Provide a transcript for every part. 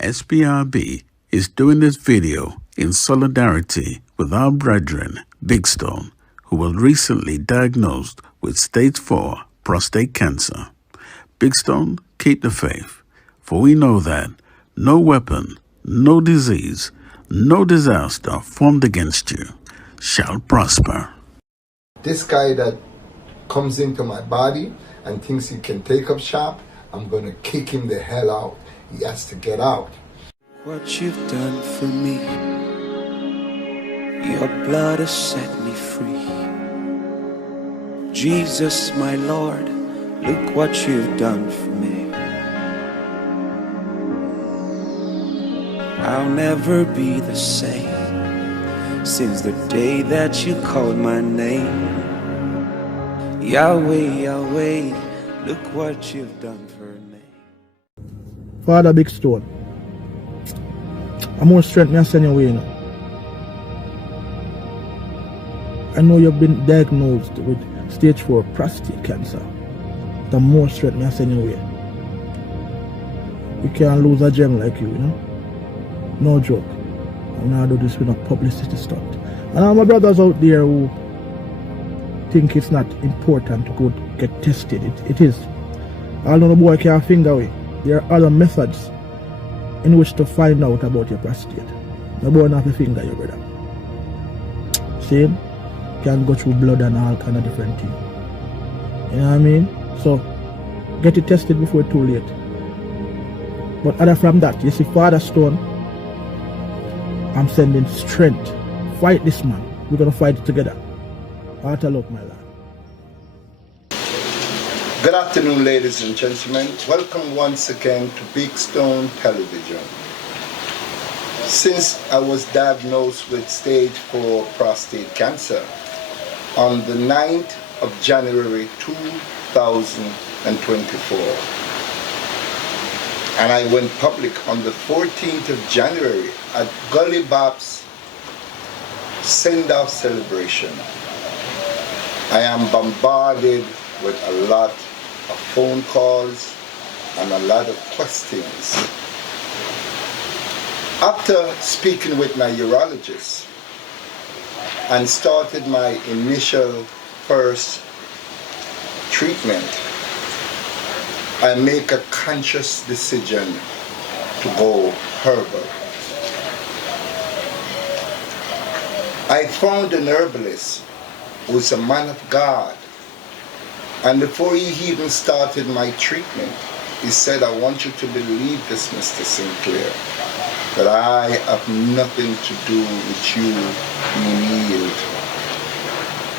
SBRB is doing this video in solidarity with our brethren, Big Stone, who was recently diagnosed with stage 4 prostate cancer. Big Stone, keep the faith, for we know that no weapon, no disease, no disaster formed against you shall prosper. This guy that comes into my body and thinks he can take up shop, I'm going to kick him the hell out. He has to get out. What you've done for me, your blood has set me free. Jesus, my Lord, look what you've done for me. I'll never be the same since the day that you called my name. Yahweh, Yahweh, look what you've done for me. Father Big Stone, I'm more strength me send your way now. I know you've been diagnosed with stage 4 prostate cancer. The more strength me send your way. You can't lose a gem like you, you know? No joke. I'm not do this with a publicity stunt. And all my brothers out there who think it's not important to go get tested. It is. Although the boy can't finger away, there are other methods in which to find out about your prostate. The boy not have to finger your brother. See? Can go through blood and all kind of different things. You know what I mean? So get it tested before it's too late. But other from that, you see Father Stone, I'm sending strength. Fight this man. We're gonna fight it together. Heart of love, my lad. Good afternoon, ladies and gentlemen. Welcome once again to Big Stone Television. Since I was diagnosed with stage 4 prostate cancer on the 9th of January 2024, and I went public on the 14th of January at Gully Bop's send-off celebration, I am bombarded with a lot of phone calls and a lot of questions. After speaking with my urologist and started my initial first treatment, I make a conscious decision to go herbal. I found an herbalist who's a man of God, and before he even started my treatment, he said, I want you to believe this, Mr. Sinclair, that I have nothing to do with you being healed.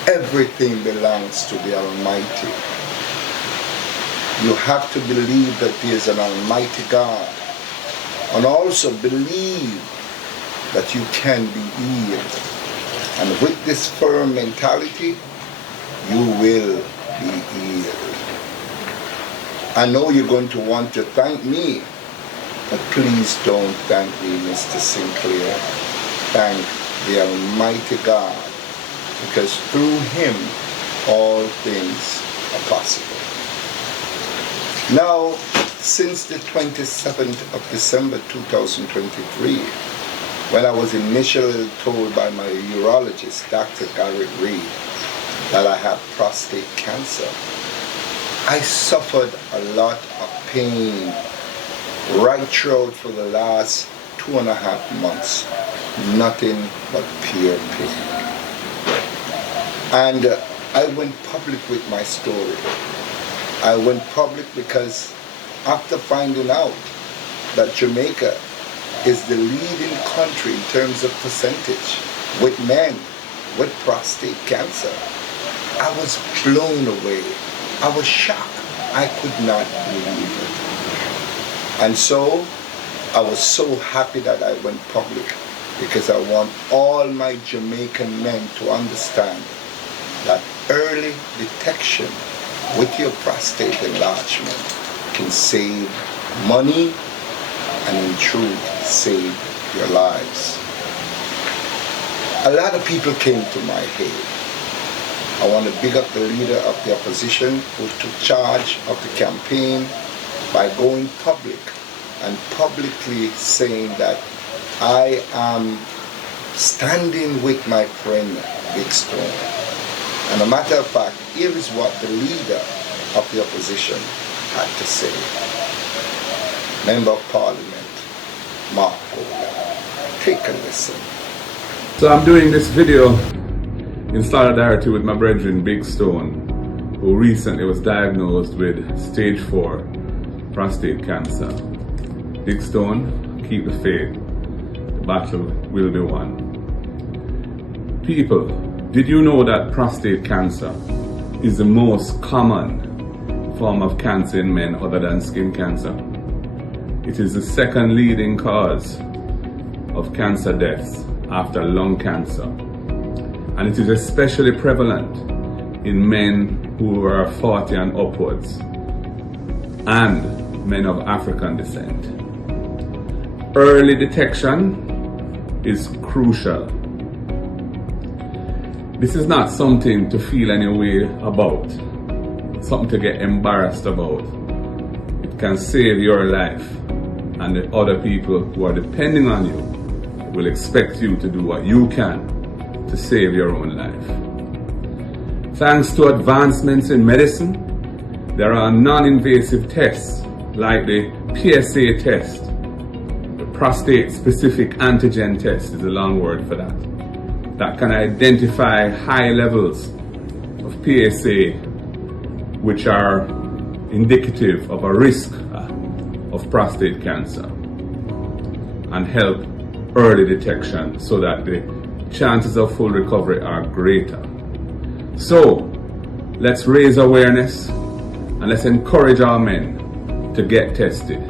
Everything belongs to the Almighty. You have to believe that there is an Almighty God, and also believe that you can be healed. And with this firm mentality, you will be healed. I know you're going to want to thank me, but please don't thank me, Mr. Sinclair. Thank the Almighty God, because through Him, all things are possible. Now, since the 27th of December 2023, when I was initially told by my urologist, Dr. Garrett Reed, that I have prostate cancer, I suffered a lot of pain right throughout for the last 2.5 months. Nothing but pure pain. And I went public with my story. I went public because after finding out that Jamaica is the leading country in terms of percentage with men with prostate cancer, I was blown away. I was shocked. I could not believe it. And so I was so happy that I went public, because I want all my Jamaican men to understand that early detection with your prostate enlargement can save money and in truth save your lives. A lot of people came to my aid. I want to big up the leader of the opposition who took charge of the campaign by going public and publicly saying that I am standing with my friend Big Stone. And a matter of fact, here is what the leader of the opposition had to say. Member of Parliament, Mark Gola. Take a listen. So I'm doing this video in solidarity with my brethren Big Stone, who recently was diagnosed with stage 4 prostate cancer. Big Stone, keep the faith. The battle will be won. People, did you know that prostate cancer is the most common form of cancer in men other than skin cancer? It is the second leading cause of cancer deaths after lung cancer. And it is especially prevalent in men who are 40 and upwards and men of African descent. Early detection is crucial. This is not something to feel any way about, something to get embarrassed about. It can save your life, and the other people who are depending on you will expect you to do what you can to save your own life. Thanks to advancements in medicine, there are non-invasive tests like the PSA test. The prostate specific antigen test is a long word for that can identify high levels of PSA which are indicative of a risk of prostate cancer and help early detection so that the chances of full recovery are greater. So let's raise awareness and let's encourage our men to get tested.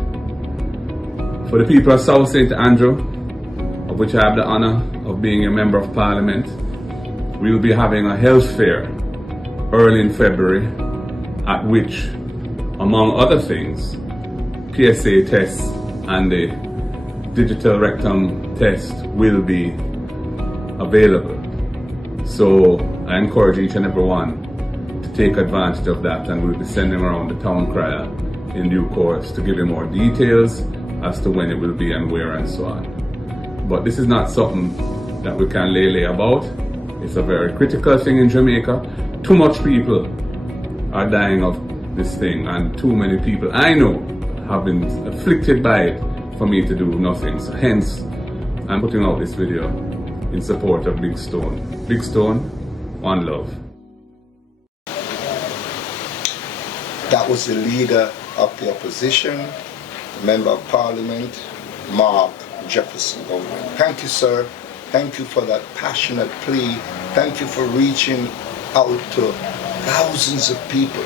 For the people of South St. Andrew, of which I have the honor of being a member of Parliament, we will be having a health fair early in February at which, among other things, PSA tests and the digital rectum test will be available. So I encourage each and every one to take advantage of that, and we'll be sending around the town crier in due course to give you more details as to when it will be and where and so on. But this is not something that we can lay about. It's a very critical thing in Jamaica. Too much people are dying of this thing, and too many people I know have been afflicted by it for me to do nothing. So hence, I'm putting out this video in support of Big Stone. Big Stone, one love. That was the leader of the opposition, the Member of Parliament, Mark Jefferson Goldman. Thank you, sir. Thank you for that passionate plea. Thank you for reaching out to thousands of people.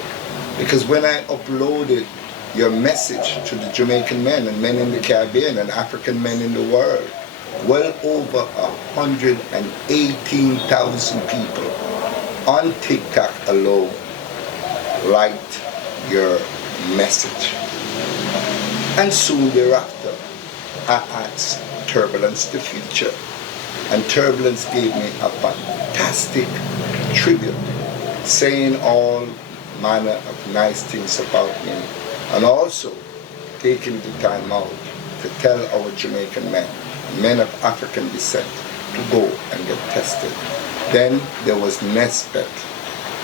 Because when I uploaded your message to the Jamaican men and men in the Caribbean and African men in the world, well over 118,000 people on TikTok alone liked your message. And soon thereafter, I asked Turbulence the Future, and Turbulence gave me a fantastic tribute, saying all manner of nice things about me, and also taking the time out to tell our Jamaican men of African descent, to go and get tested. Then there was Nesbeth.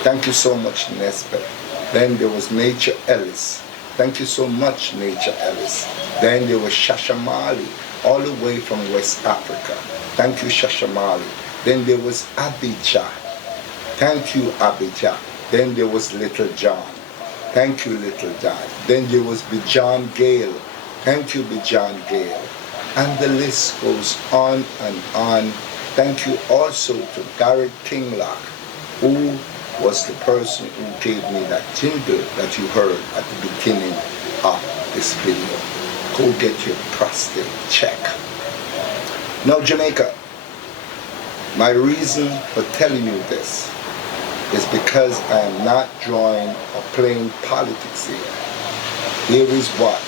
Thank you so much, Nesbeth. Then there was Nature Ellis. Thank you so much, Nature Ellis. Then there was Shashamali, all the way from West Africa. Thank you, Shashamali. Then there was Abijah. Thank you, Abijah. Then there was Little John. Thank you, Little John. Then there was Bijan Gale. Thank you, Bijan Gale. And the list goes on and on. Thank you also to Garrett Kinglock, who was the person who gave me that jingle that you heard at the beginning of this video. Go get your prostate check. Now, Jamaica, my reason for telling you this is because I am not drawing or playing politics here. Here is what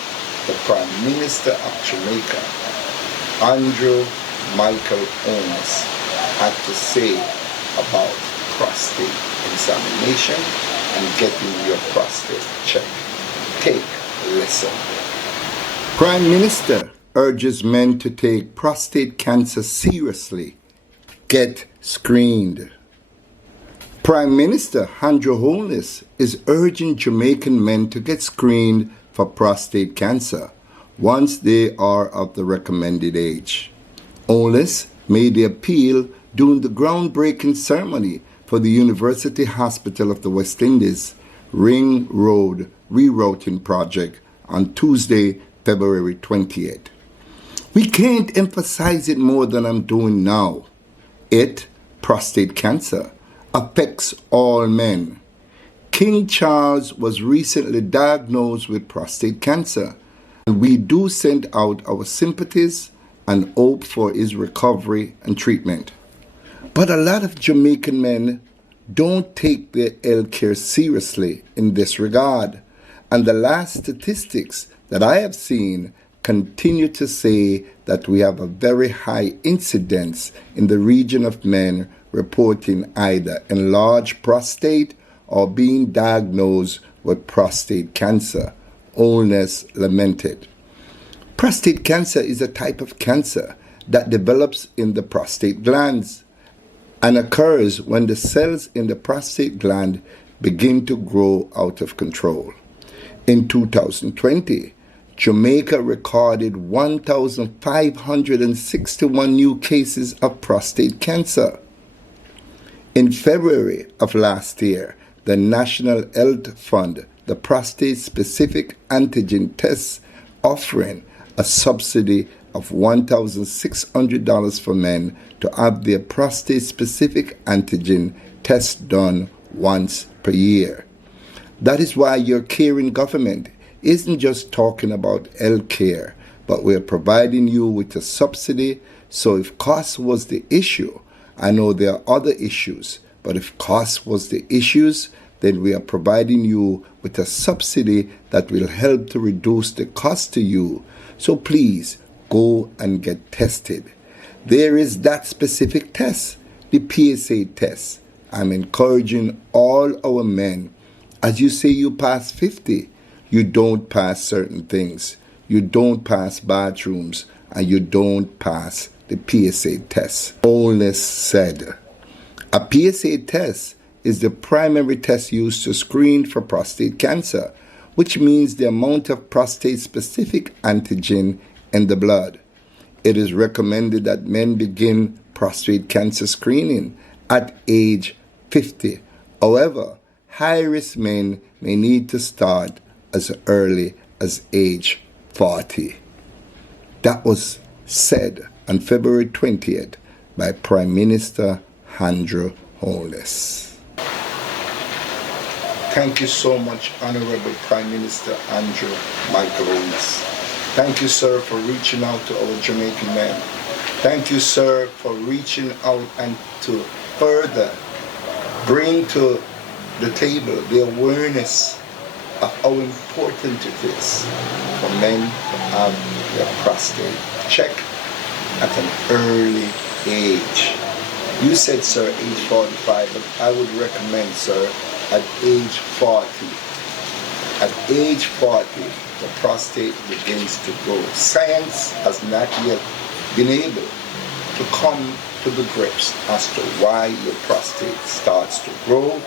the Prime Minister of Jamaica, Andrew Michael Owens, had to say about prostate examination and getting your prostate checked. Take a listen. Prime Minister urges men to take prostate cancer seriously. Get screened. Prime Minister Herbalist is urging Jamaican men to get screened for prostate cancer once they are of the recommended age. Herbalist made the appeal during the groundbreaking ceremony for the University Hospital of the West Indies Ring Road Rerouting Project on Tuesday, February 28th. We can't emphasize it more than I'm doing now. Prostate cancer, affects all men. King Charles was recently diagnosed with prostate cancer, and we do send out our sympathies and hope for his recovery and treatment. But a lot of Jamaican men don't take their health care seriously in this regard, and the last statistics that I have seen continue to say that we have a very high incidence in the region of men reporting either enlarged prostate or being diagnosed with prostate cancer. Illness lamented. Prostate cancer is a type of cancer that develops in the prostate glands and occurs when the cells in the prostate gland begin to grow out of control. In 2020, Jamaica recorded 1,561 new cases of prostate cancer. In February of last year, the National Health Fund, the prostate-specific antigen tests, offering a subsidy of $1,600 for men to have their prostate-specific antigen test done once per year. That is why your caring government isn't just talking about health care, but we're providing you with a subsidy. So if cost was the issue, I know there are other issues, but if cost was the issues, then we are providing you with a subsidy that will help to reduce the cost to you. So please go and get tested. There is that specific test, the PSA test. I'm encouraging all our men, as you say you pass 50, you don't pass certain things. You don't pass bathrooms, and you don't pass the PSA test. Herbalist said, a PSA test is the primary test used to screen for prostate cancer, which means the amount of prostate-specific antigen in the blood. It is recommended that men begin prostate cancer screening at age 50. However, high-risk men may need to start as early as age 40. That was said on February 20th by Prime Minister Herbalist. Thank you so much, Honorable Prime Minister Andrew Michael Herbalist. Thank you, sir, for reaching out to our Jamaican men. Thank you, sir, for reaching out and to further bring to the table the awareness of how important it is for men to have their prostate checked at an early age. You said, sir, age 45, but I would recommend, sir, at age 40. At age 40, the prostate begins to grow. Science has not yet been able to come to the grips as to why your prostate starts to grow,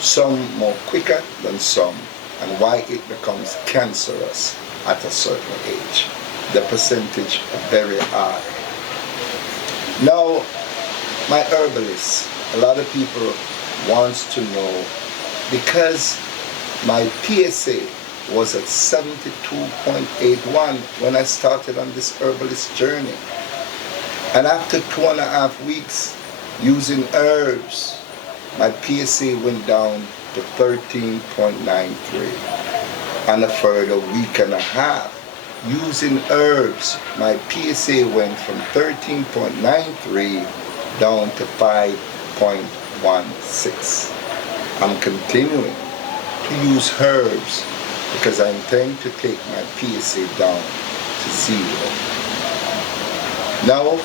some more quicker than some, and why it becomes cancerous at a certain age. The percentage is very high. Now, my herbalist, a lot of people wants to know, because my PSA was at 72.81 when I started on this herbalist journey. And after 2.5 weeks using herbs, my PSA went down to 13.93. And a further week and a half using herbs, my PSA went from 13.93 down to 5.16. I'm continuing to use herbs because I intend to take my PSA down to 0. Now,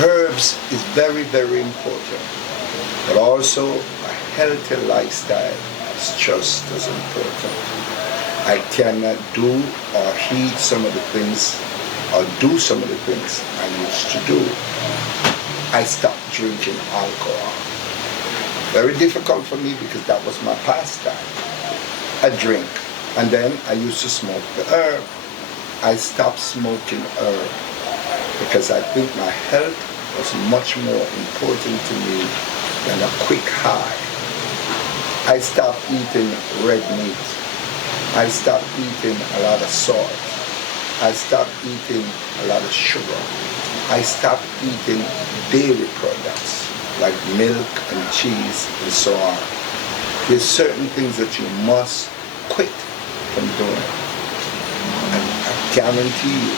herbs is very, very important, but also a healthy lifestyle is just as important. I cannot do or heed some of the things or do some of the things I used to do. I stopped drinking alcohol. Very difficult for me because that was my pastime. I drink. And then I used to smoke the herb. I stopped smoking herb because I think my health was much more important to me than a quick high. I stopped eating red meat. I stopped eating a lot of salt. I stopped eating a lot of sugar. I stopped eating dairy products like milk and cheese and so on. There's certain things that you must quit from doing. And I guarantee you,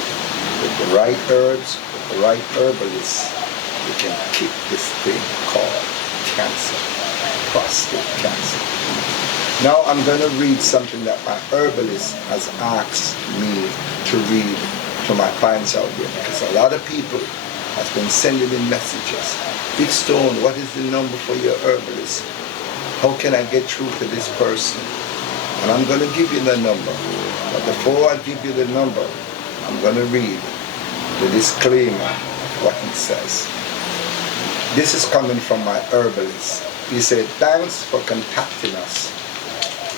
with the right herbs, with the right herbalist, you can kick this thing called cancer, prostate cancer. Now I'm going to read something that my herbalist has asked me to read to my clients out there, because a lot of people have been sending me messages. Big Stone, what is the number for your herbalist? How can I get through to this person? And I'm going to give you the number. But before I give you the number, I'm going to read the disclaimer of what he says. This is coming from my herbalist. He said, thanks for contacting us.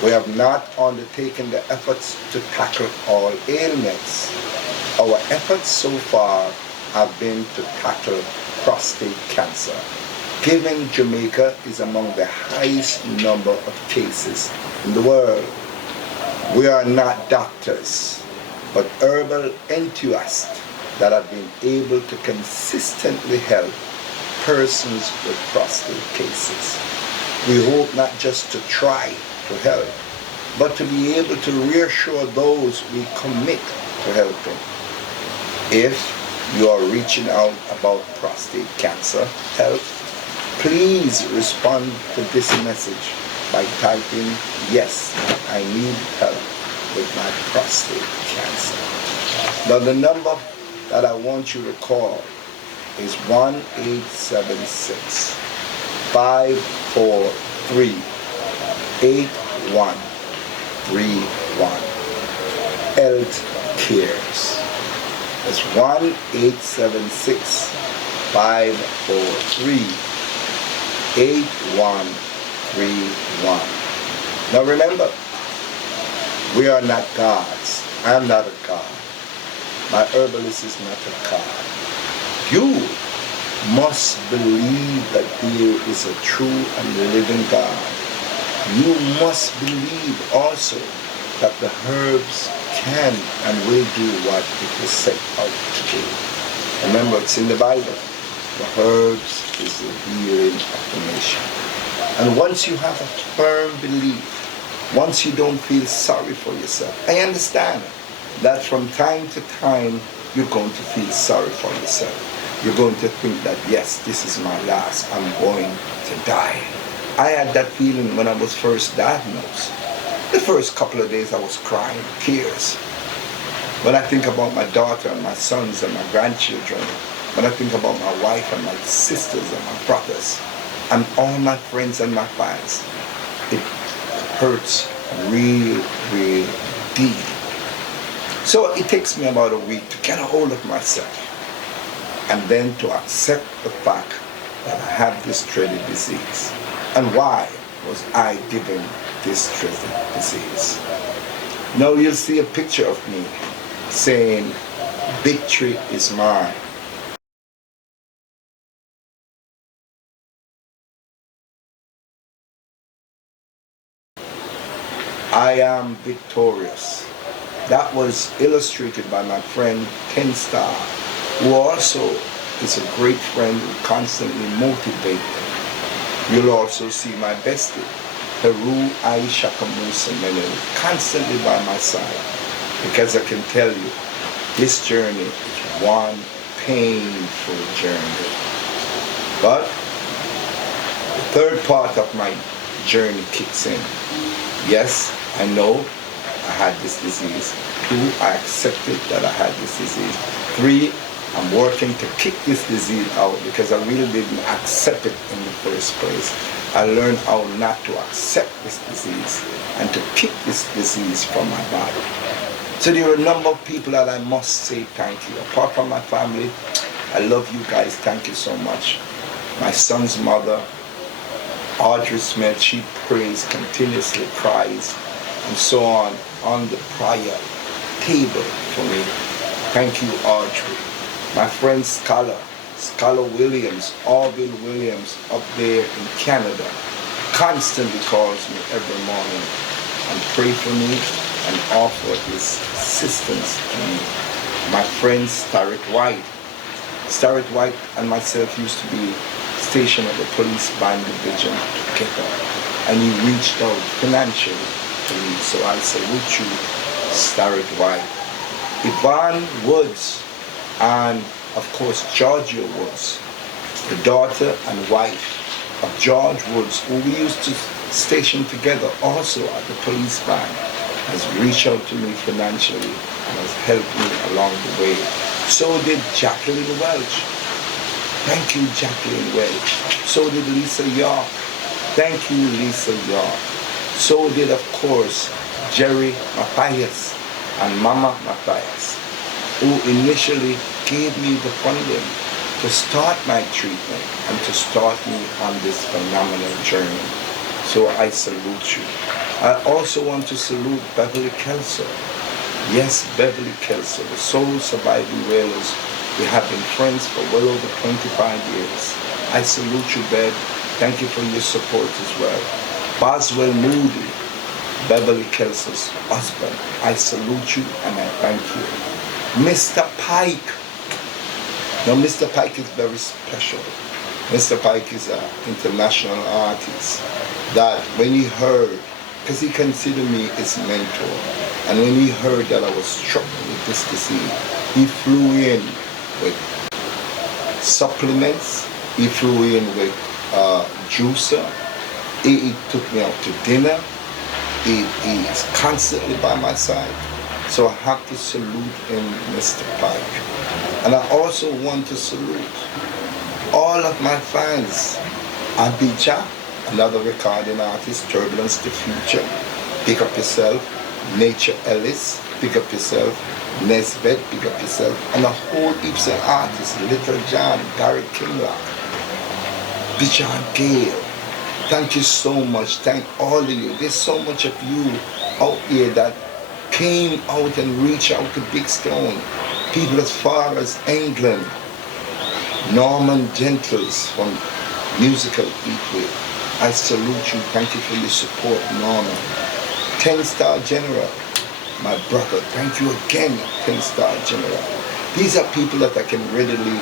We have not undertaken the efforts to tackle all ailments. Our efforts so far have been to tackle prostate cancer, given Jamaica is among the highest number of cases in the world. We are not doctors, but herbal enthusiasts that have been able to consistently help persons with prostate cases. We hope not just to try to help, but to be able to reassure those we commit to helping. If you are reaching out about prostate cancer health, please respond to this message by typing, yes, I need help with my prostate cancer. Now the number that I want you to call is 1-876-543-8131. Health Cares. That's 1-876-543-8131. Now remember, we are not gods. I am not a god. My herbalist is not a god. You must believe that there is a true and living God. You must believe also that the herbs can and will do what it was set out to do. Remember, it's in the Bible. The herbs is the healing of the nation. And once you have a firm belief, once you don't feel sorry for yourself, I understand that from time to time you're going to feel sorry for yourself. You're going to think that, yes, this is my last, I'm going to die. I had that feeling when I was first diagnosed. The first couple of days I was crying tears. When I think about my daughter and my sons and my grandchildren, when I think about my wife and my sisters and my brothers, and all my friends and my fans, it hurts real, real deep. So it takes me about a week to get a hold of myself and then to accept the fact that I have this dreaded disease. And why was I given this dreaded disease? Now you'll see a picture of me saying, victory is mine. I am victorious. That was illustrated by my friend Ken Starr, who also is a great friend who constantly motivates me. You'll also see my bestie, Heru Aisha Kamusa Menel, constantly by my side, because I can tell you, this journey is one painful journey. But the third part of my journey kicks in. Yes, I know I had this disease. 2, I accepted that I had this disease. 3, I'm working to kick this disease out because I really didn't accept it in the first place. I learned how not to accept this disease and to kick this disease from my body. So there are a number of people that I must say thank you. Apart from my family, I love you guys. Thank you so much. My son's mother, Audrey Smith, she prays continuously, cries, and so on the prayer table for me. Thank you, Audrey. My friend Scholar Williams, Orville Williams, up there in Canada, constantly calls me every morning and pray for me and offer his assistance to me. My friend Starrett White and myself used to be stationed at the police band division together, and he reached out financially to me, so I salute you, Starrett White. Yvonne Woods and of course Georgia Woods, the daughter and wife of George Woods, who we used to station together also at the police band, has reached out to me financially and has helped me along the way. So did Jacqueline Welch. Thank you, Jacqueline Welch. So did Lisa York. Thank you, Lisa York. So did, of course, Jerry Matthias and Mama Matthias, who initially gave me the funding to start my treatment and to start me on this phenomenal journey. So I salute you. I also want to salute Beverly Kelso. Yes, Beverly Kelso, the sole surviving whalers. We have been friends for well over 25 years. I salute you, Bev. Thank you for your support as well. Boswell Moody, Beverly Kelso's husband. I salute you and I thank you. Mr. Pike. Now, Mr. Pike is very special. Mr. Pike is an international artist that when he heard, because he considered me his mentor, and when he heard that I was struggling with this disease, he flew in with supplements, he flew in with juicer, he took me out to dinner, he's constantly by my side. So I have to salute him, Mr. Pike. And I also want to salute all of my fans. Abijah, another recording artist, Turbulence the Future, Pick Up Yourself, Nature Ellis, Pick Up Yourself, Nesbeth, Pick Up Yourself, and a whole heaps of artists, Little John, Gary Kinlock, Bijan Gale. Thank you so much. Thank all of you. There's so much of you out here that came out and reached out to Big Stone. People as far as England. Norman Gentles from Musical Equal. I salute you. Thank you for your support, Norman. 10-Star General, my brother. Thank you again, 10-Star General. These are people that I can readily,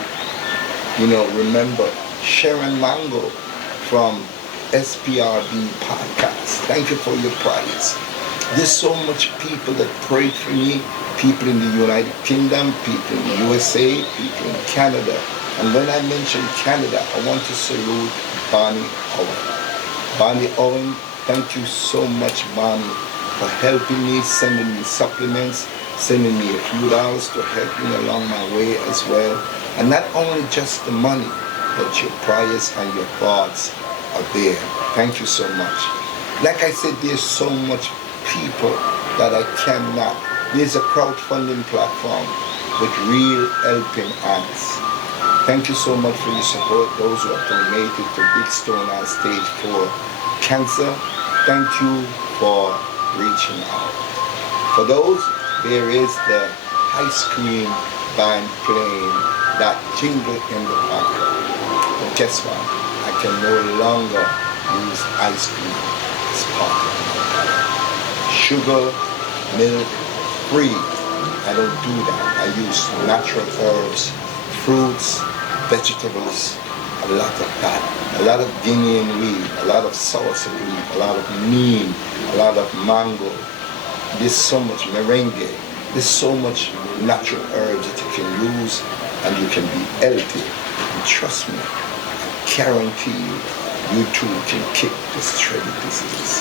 remember. Sharon Mango from SPRB Podcast. Thank you for your prayers. There's so much people that prayed for me. People in the United Kingdom, people in the USA, people in Canada. And when I mention Canada, I want to salute Bonnie Owen. Bonnie Owen, thank you so much, Bonnie, for helping me, sending me supplements, sending me a few dollars to help me along my way as well. And not only just the money, but your prayers and your thoughts are there. Thank you so much. Like I said, there's so much people that I cannot. There's a crowdfunding platform with real helping hands. Thank you so much for your support. Those who have donated to Big Stone on stage 4 cancer, thank you for reaching out. For those, there is the ice cream band playing that jingle in the background. But guess what? I can no longer use ice cream as part of my diet. Sugar, milk, free. I don't do that. I use natural herbs, fruits, vegetables, a lot of that. A lot of Guinean weed, a lot of salsa weed, a lot of neem, a lot of mango. There's so much merengue. There's so much natural herbs that you can use and you can be healthy. And trust me, I guarantee you, you too can kick this dreaded disease.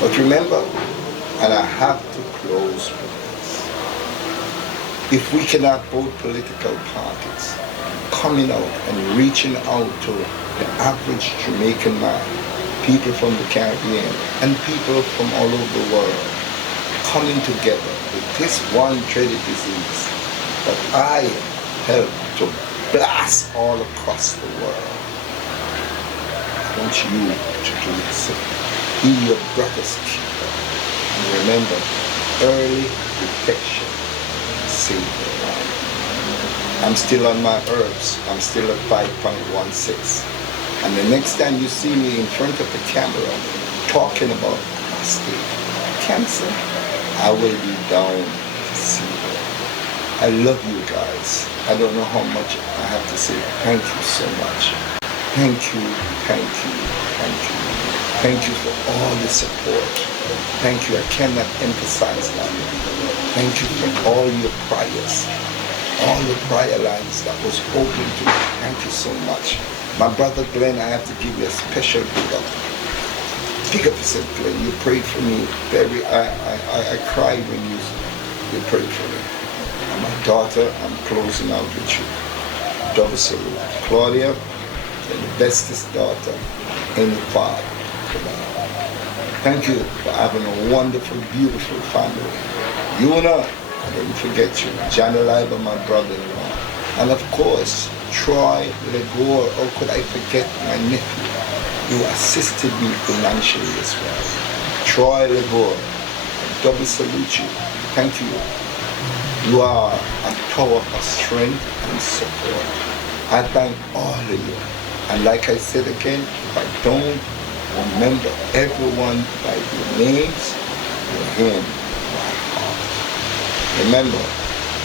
But remember, and I have to close with this, If we can have both political parties coming out and reaching out to the average Jamaican man, people from the Caribbean and people from all over the world, coming together with this one dreaded disease that I help to blast all across the world. I want you to do the same. Be your brother's keeper. And remember, early detection saves your life. I'm still on my herbs. I'm still at 5.16. And the next time you see me in front of the camera talking about prostate cancer, I will be down to see you. I love you guys. I don't know how much I have to say. Thank you so much. Thank you, thank you, thank you. Thank you for all the support. Thank you. I cannot emphasize that. Thank you for all your prayers. All the prayer lines that was open to me. Thank you so much. My brother Glenn, I have to give you a special big up. Big up yourself, Glenn. You prayed for me. I cried when you prayed for me. And my daughter, I'm closing out with you. Double salute. Claudia, you're the bestest daughter any father could have. Thank you for having a wonderful, beautiful family. Yuna, I didn't forget you. Johnny Leiber, my brother-in-law. And of course, Troy Legore. How could I forget my nephew? You assisted me financially as well. Troy Legore, I double salute you. Thank you. You are a tower of strength and support. I thank all of you. And like I said again, if I don't remember everyone by their names, you're in my heart. Remember,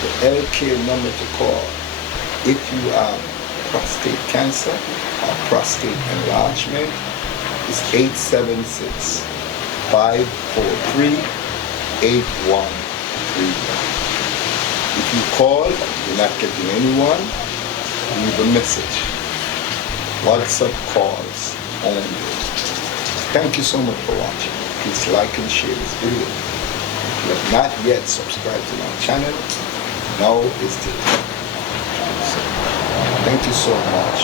the LK number to call if you have prostate cancer or prostate enlargement is 876-543-8131. If you call, you're not getting anyone, leave a message. WhatsApp calls only. Thank you so much for watching. Please like and share this video. If you have not yet subscribed to my channel, now is the time. Thank you so much.